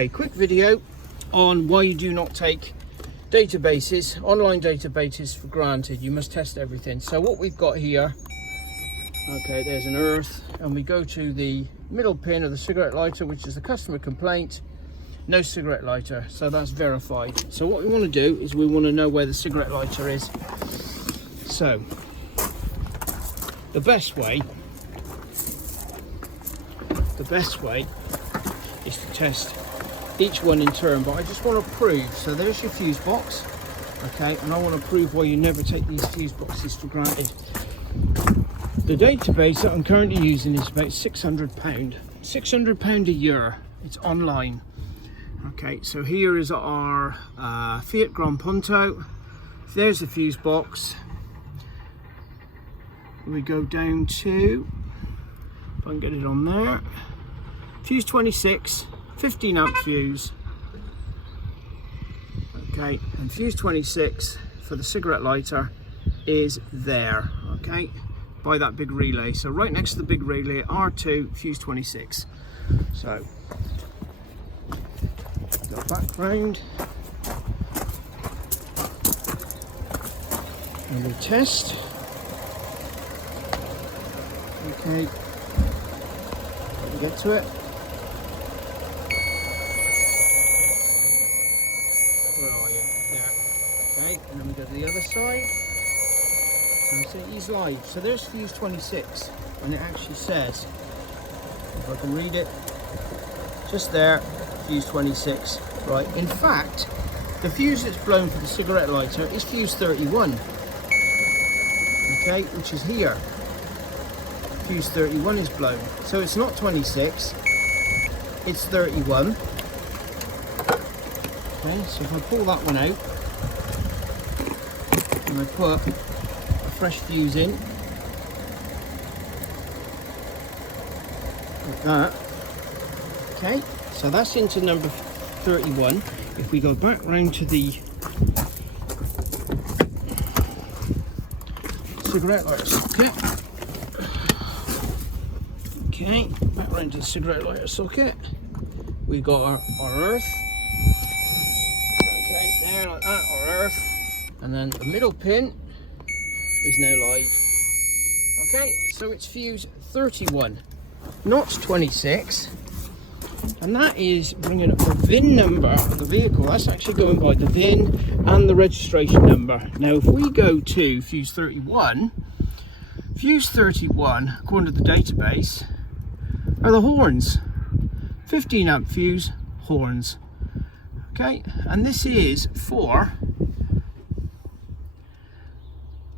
A quick video on why you do not take databases, online databases, for granted. You must test everything. So what we've got here, okay, there's an earth, and we go to the middle pin of the cigarette lighter, which is the customer complaint, no cigarette lighter, so that's verified. So what we want to do is we want to know where the cigarette lighter is. So the best way is to test each one in turn, but I just want to prove. So there's your fuse box, okay, and I want to prove why you never take these fuse boxes for granted. The database that I'm currently using is about £600 a year. It's online. Okay, so here is our Fiat Gran Punto. There's the fuse box. We go down to, if I can get it on there, fuse 26, 15 amp fuse. Okay, and fuse 26 for the cigarette lighter is there, okay, by that big relay. So right next to the big relay, R2, fuse 26. So go back round and we test. Okay, let me get to it. Where are you? There. Okay, and then we go to the other side. So he's live. So there's fuse 26, and it actually says, if I can read it, just there, fuse 26. Right, in fact, the fuse that's blown for the cigarette lighter is fuse 31. Okay, which is here. Fuse 31 is blown. So it's not 26, it's 31. Okay, so if I pull that one out, and I put a fresh fuse in, like that. Okay, so that's into number 31. If we go back round to the cigarette lighter socket, okay, back round to the cigarette lighter socket, we got our earth. Okay, there like that, our earth, and then the middle pin is now live. Okay, so it's fuse 31, not 26. And that is bringing up the VIN number of the vehicle. That's actually going by the VIN and the registration number. Now, if we go to fuse 31, according to the database, are the horns. 15 amp fuse, horns. Okay, and this is for,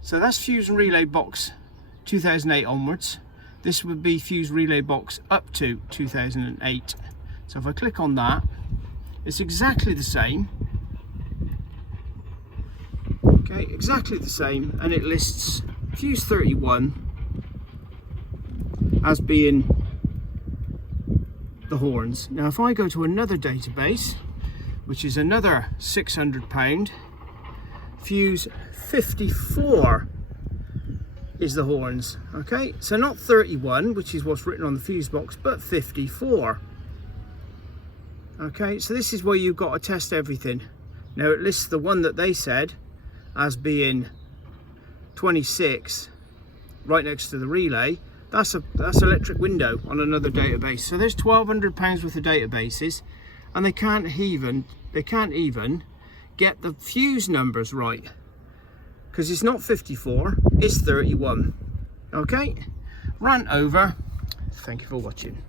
so that's fuse and relay box 2008 onwards. This would be fuse relay box up to 2008. So if I click on that, it's exactly the same. Okay, exactly the same, and it lists fuse 31 as being the horns. Now if I go to another database, which is another £600, fuse 54 is the horns. Okay, so not 31, which is what's written on the fuse box, but 54. Okay, so this is where you've got to test everything. Now it lists the one that they said as being 26 right next to the relay. That's electric window on another database. So there's £1,200 worth of databases, and they can't even get the fuse numbers right, because it's not 54, it's 31. Okay, rant over. Thank you for watching.